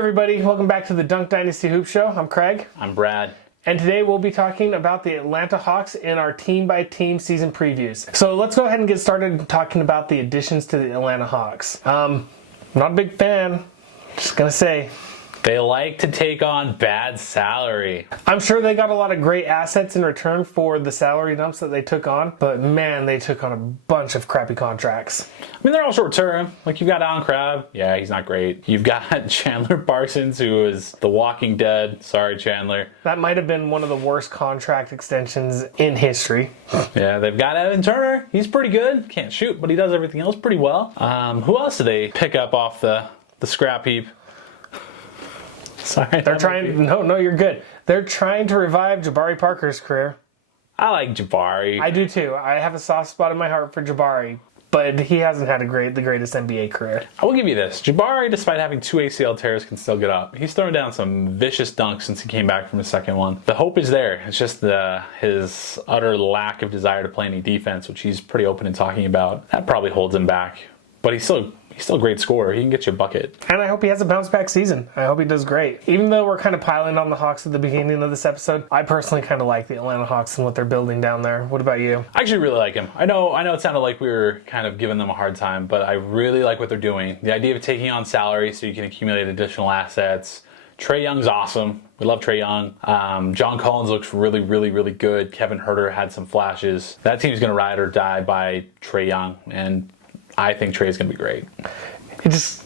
everybody, welcome back to the Dynasty Hoops Show. I'm Craig. I'm Brad. And today we'll be talking about the Atlanta Hawks in our team-by-team season previews. So let's go ahead and get started talking about the additions to the Atlanta Hawks. Not a big fan, just gonna say. They like to take on bad salary. I'm sure they got a lot of great assets in return for the salary dumps that they took on, but man, they took on a bunch of crappy contracts. I mean, they're all short term. Like, you've got Allen Crabbe. Yeah, he's not great. You've got Chandler Parsons, who is the Walking Dead. Sorry, Chandler. That might have been one of the worst contract extensions in history. Yeah, they've got Evan Turner. He's pretty good. Can't shoot, but he does everything else pretty well. Who else did they pick up off the scrap heap? Sorry. They're trying... No, you're good. They're trying to revive Jabari Parker's career. I like Jabari. I do too. I have a soft spot in my heart for Jabari, but he hasn't had the greatest NBA career. I will give you this. Jabari, despite having 2 ACL tears, can still get up. He's thrown down some vicious dunks since he came back from his second one. The hope is there. It's just his utter lack of desire to play any defense, which he's pretty open in talking about. That probably holds him back. But he's still a great scorer. He can get you a bucket. And I hope he has a bounce-back season. I hope he does great. Even though we're kind of piling on the Hawks at the beginning of this episode, I personally kind of like the Atlanta Hawks and what they're building down there. What about you? I actually really like him. I know it sounded like we were kind of giving them a hard time, but I really like what they're doing. The idea of taking on salary so you can accumulate additional assets. Trae Young's awesome. We love Trae Young. John Collins looks really, really, really good. Kevin Huerter had some flashes. That team's going to ride or die by Trae Young, and I think Trae's going to be great. It just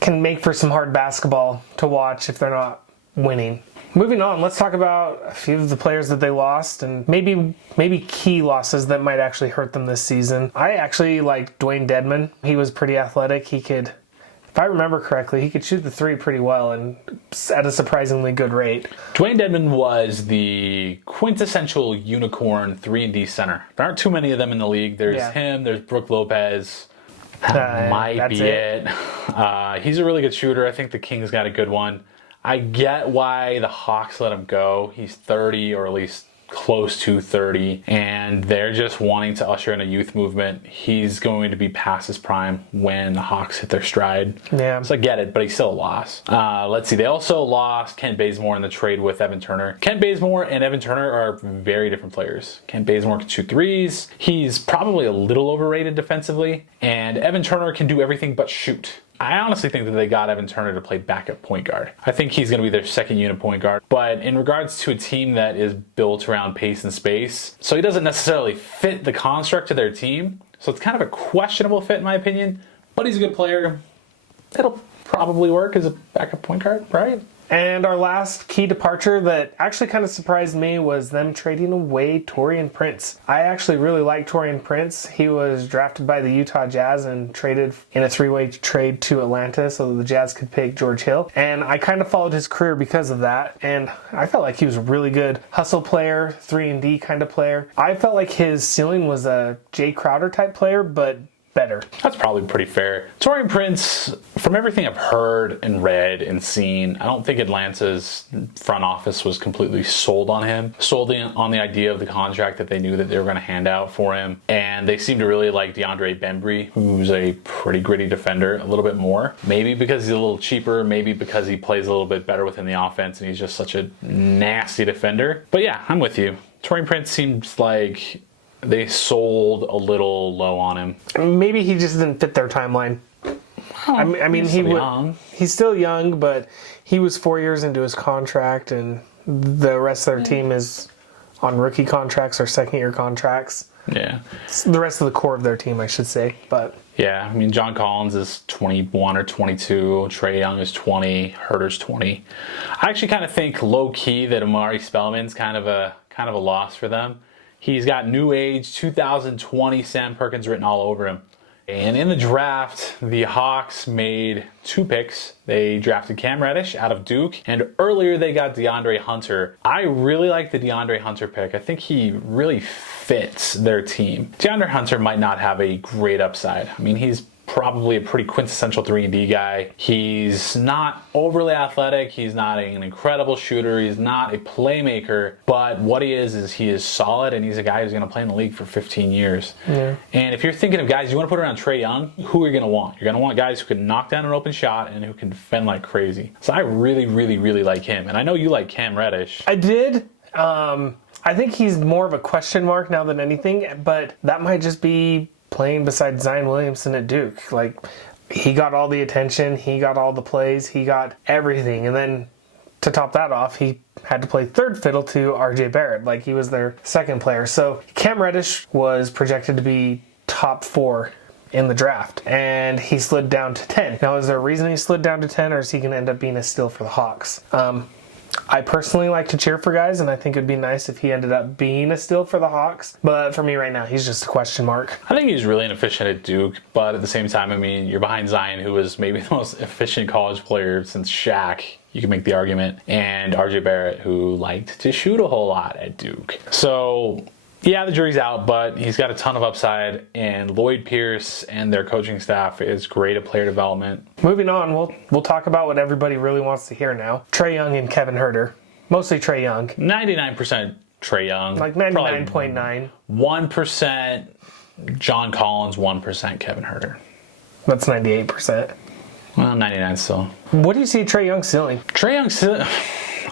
can make for some hard basketball to watch if they're not winning. Moving on, let's talk about a few of the players that they lost and maybe key losses that might actually hurt them this season. I actually like Dwayne Dedmon. He was pretty athletic. He could, if I remember correctly, he could shoot the three pretty well and at a surprisingly good rate. Dwayne Dedmon was the quintessential unicorn 3-and-D center. There aren't too many of them in the league. There's him, there's Brook Lopez. That might be it. He's a really good shooter. I think the Kings got a good one. I get why the Hawks let him go. He's 30, or at least close to 30, and they're just wanting to usher in a youth movement. He's going to be past his prime when the Hawks hit their stride. Yeah. So I get it, but he's still a loss. Let's see. They also lost Kent Bazemore in the trade with Evan Turner. Kent Bazemore and Evan Turner are very different players. Kent Bazemore can shoot threes. He's probably a little overrated defensively, and Evan Turner can do everything but shoot. I honestly think that they got Evan Turner to play backup point guard. I think he's going to be their second unit point guard. But in regards to a team that is built around pace and space, so he doesn't necessarily fit the construct of their team. So it's kind of a questionable fit in my opinion. But he's a good player. It'll probably work as a backup point guard, right? And our last key departure that actually kind of surprised me was them trading away Taurean Prince. I actually really like Taurean Prince. He was drafted by the Utah Jazz and traded in a 3-way trade to Atlanta so that the Jazz could pick George Hill. And I kind of followed his career because of that. And I felt like he was a really good hustle player, 3-and-D kind of player. I felt like his ceiling was a Jay Crowder type player, but better. That's probably pretty fair. Taurean Prince, from everything I've heard and read and seen, I don't think Atlanta's front office was completely sold on him. Sold on the idea of the contract that they knew that they were going to hand out for him. And they seem to really like DeAndre Bembry, who's a pretty gritty defender, a little bit more. Maybe because he's a little cheaper, maybe because he plays a little bit better within the offense and he's just such a nasty defender. But yeah, I'm with you. Taurean Prince seems like they sold a little low on him. Maybe he just didn't fit their timeline. I mean, he's still young, but he was 4 years into his contract, and the rest of their team is on rookie contracts or second-year contracts. Yeah. The rest of the core of their team, I should say. But yeah, I mean, John Collins is 21 or 22. Trae Young is 20. Huerter's 20. I actually kind of think low-key that Amari Spellman's kind of a loss for them. He's got new age 2020 Sam Perkins written all over him. And in the draft, the Hawks made 2 picks. They drafted Cam Reddish out of Duke, and earlier they got DeAndre Hunter. I really like the DeAndre Hunter pick. I think he really fits their team. DeAndre Hunter might not have a great upside. I mean, he's probably a pretty quintessential 3-and-D guy. He's not overly athletic. He's not an incredible shooter. He's not a playmaker. But what he is he is solid, and he's a guy who's going to play in the league for 15 years. Yeah. And if you're thinking of guys you want to put around Trae Young, who are you going to want? You're going to want guys who can knock down an open shot and who can defend like crazy. So I really, really, really like him. And I know you like Cam Reddish. I did. I think he's more of a question mark now than anything, but that might just be playing beside Zion Williamson at Duke. Like, he got all the attention, he got all the plays, he got everything, and then to top that off, he had to play third fiddle to RJ Barrett, like he was their second player. So Cam Reddish was projected to be top 4 in the draft, and he slid down to 10. Now, is there a reason he slid down to 10, or is he going to end up being a steal for the Hawks? I personally like to cheer for guys, and I think it'd be nice if he ended up being a steal for the Hawks. But for me right now, he's just a question mark. I think he's really inefficient at Duke, but at the same time, I mean, you're behind Zion, who was maybe the most efficient college player since Shaq. You can make the argument. And RJ Barrett, who liked to shoot a whole lot at Duke. So, yeah, the jury's out, but he's got a ton of upside, and Lloyd Pierce and their coaching staff is great at player development. Moving on, we'll talk about what everybody really wants to hear now. Trae Young and Kevin Huerter. Mostly Trae Young. 99% Trae Young. Like 99.9. 1% John Collins, 1% Kevin Huerter. That's 98%. Well, 99 still. What do you see Trae Young ceiling? Trae Young ceiling...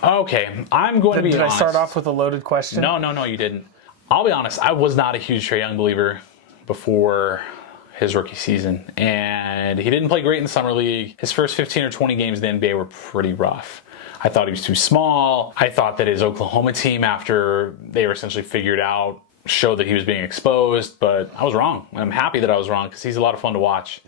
Okay, I'm going to be honest. Did I start off with a loaded question? No, you didn't. I'll be honest, I was not a huge Trae Young believer before his rookie season. And he didn't play great in the Summer League. His first 15 or 20 games in the NBA were pretty rough. I thought he was too small. I thought that his Oklahoma team, after they were essentially figured out, showed that he was being exposed. But I was wrong. I'm happy that I was wrong because he's a lot of fun to watch.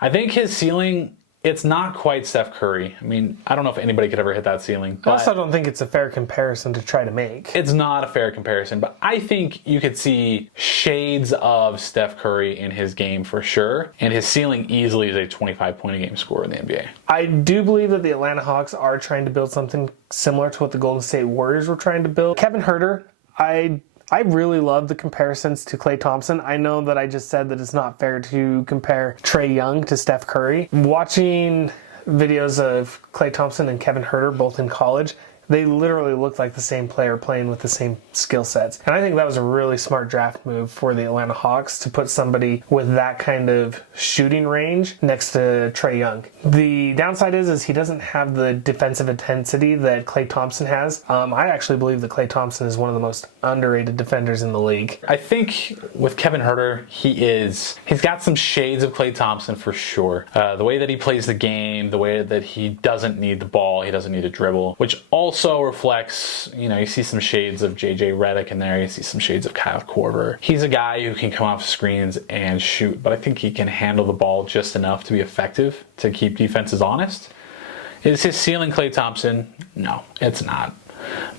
I think his ceiling... It's not quite Steph Curry. I mean, I don't know if anybody could ever hit that ceiling. I also don't think it's a fair comparison to try to make. It's not a fair comparison, but I think you could see shades of Steph Curry in his game for sure, and his ceiling easily is a 25-point-a-game scorer in the NBA. I do believe that the Atlanta Hawks are trying to build something similar to what the Golden State Warriors were trying to build. Kevin Huerter, I really love the comparisons to Klay Thompson. I know that I just said that it's not fair to compare Trae Young to Steph Curry. Watching videos of Klay Thompson and Kevin Huerter both in college, they literally looked like the same player playing with the same skill sets. And I think that was a really smart draft move for the Atlanta Hawks to put somebody with that kind of shooting range next to Trae Young. The downside is he doesn't have the defensive intensity that Klay Thompson has. I actually believe that Klay Thompson is one of the most underrated defenders in the league. I think with Kevin Huerter, he's got some shades of Klay Thompson for sure. The way that he plays the game, the way that he doesn't need the ball, he doesn't need to dribble, which also reflects, you see some shades of JJ Redick in there, you see some shades of Kyle Korver. He's a guy who can come off screens and shoot, but I think he can handle the ball just enough to be effective to keep defenses honest. Is his ceiling Klay Thompson? No, it's not.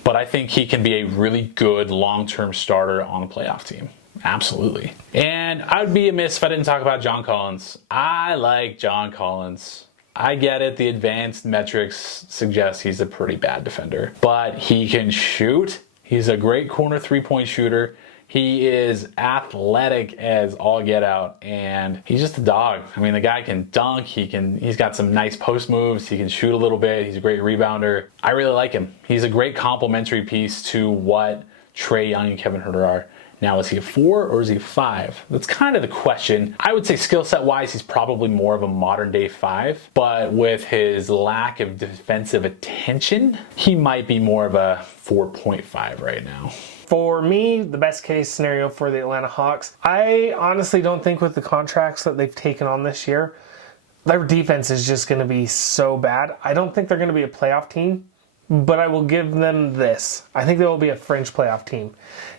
But I think he can be a really good long-term starter on a playoff team. Absolutely. And I would be amiss if I didn't talk about John Collins. I like John Collins. I get it, the advanced metrics suggest he's a pretty bad defender, but he can shoot. He's a great corner three-point shooter. He is athletic as all get out, and he's just a dog. I mean, the guy can dunk, he's got some nice post moves, he can shoot a little bit, he's a great rebounder. I really like him. He's a great complementary piece to what Trae Young and Kevin Huerter are. Now, is he a 4 or is he a 5? That's kind of the question. I would say skill set wise, he's probably more of a modern day 5, but with his lack of defensive attention, he might be more of a 4.5 right now. For me, the best case scenario for the Atlanta Hawks, I honestly don't think with the contracts that they've taken on this year, their defense is just going to be so bad. I don't think they're going to be a playoff team. But I will give them this. I think they will be a fringe playoff team.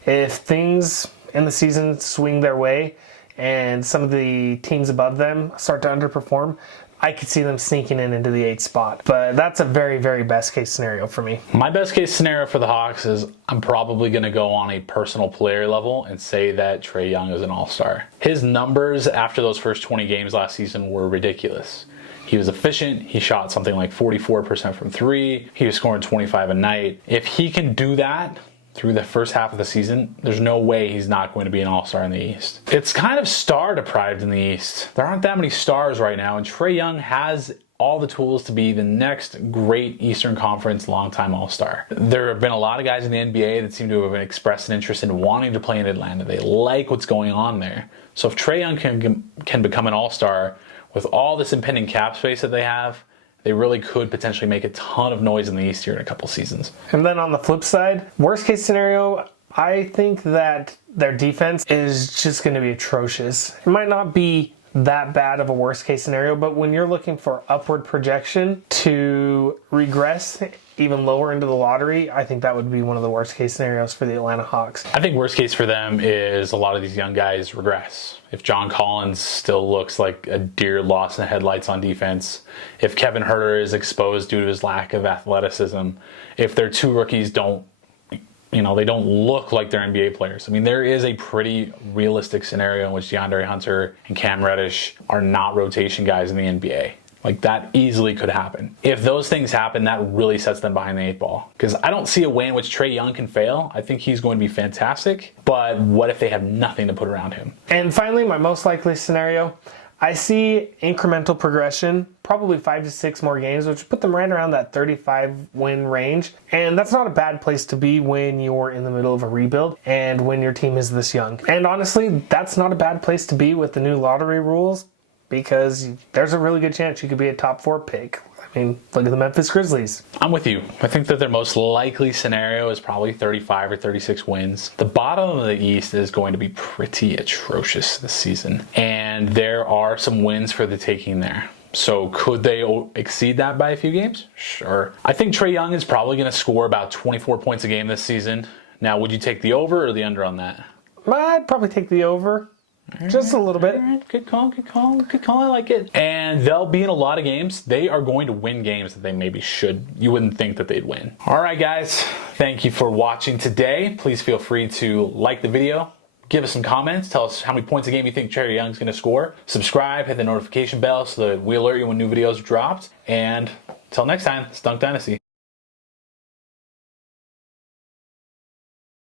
If things in the season swing their way and some of the teams above them start to underperform, I could see them sneaking into the 8th spot. But that's a very, very best case scenario for me. My best case scenario for the Hawks is I'm probably going to go on a personal player level and say that Trae Young is an all-star. His numbers after those first 20 games last season were ridiculous. He was efficient. He shot something like 44% from 3. He was scoring 25 a night. If he can do that through the first half of the season, there's no way he's not going to be an all-star in the East. It's kind of star-deprived in the East. There aren't that many stars right now, and Trae Young has all the tools to be the next great Eastern Conference longtime all-star. There have been a lot of guys in the NBA that seem to have expressed an interest in wanting to play in Atlanta. They like what's going on there. So if Trae Young can become an all-star with all this impending cap space that they have, they really could potentially make a ton of noise in the East here in a couple seasons. And then on the flip side, worst case scenario, I think that their defense is just going to be atrocious. It might not be that bad of a worst case scenario, but when you're looking for upward projection to regress even lower into the lottery, I think that would be one of the worst case scenarios for the Atlanta Hawks. I think worst case for them is a lot of these young guys regress. If John Collins still looks like a deer lost in the headlights on defense, if Kevin Huerter is exposed due to his lack of athleticism, if their two rookies don't look like they're NBA players. I mean, there is a pretty realistic scenario in which DeAndre Hunter and Cam Reddish are not rotation guys in the NBA. Like, that easily could happen. If those things happen, that really sets them behind the 8 ball. Because I don't see a way in which Trae Young can fail. I think he's going to be fantastic. But what if they have nothing to put around him? And finally, my most likely scenario, I see incremental progression, probably 5 to 6 more games, which put them right around that 35-win range. And that's not a bad place to be when you're in the middle of a rebuild and when your team is this young. And honestly, that's not a bad place to be with the new lottery rules, because there's a really good chance you could be a top 4 pick. I mean, look at the Memphis Grizzlies. I'm with you. I think that their most likely scenario is probably 35 or 36 wins. The bottom of the East is going to be pretty atrocious this season, and there are some wins for the taking there. So could they exceed that by a few games? Sure. I think Trae Young is probably going to score about 24 points a game this season. Now, would you take the over or the under on that? I'd probably take the over. Just a little bit. Good call. I like it. And they'll be in a lot of games. They are going to win games that they maybe you wouldn't think that they'd win. All right, guys. Thank you for watching today. Please feel free to like the video. Give us some comments. Tell us how many points a game you think Trae Young's going to score. Subscribe. Hit the notification bell so that we alert you when new videos are dropped. And until next time, it's Dunk Dynasty.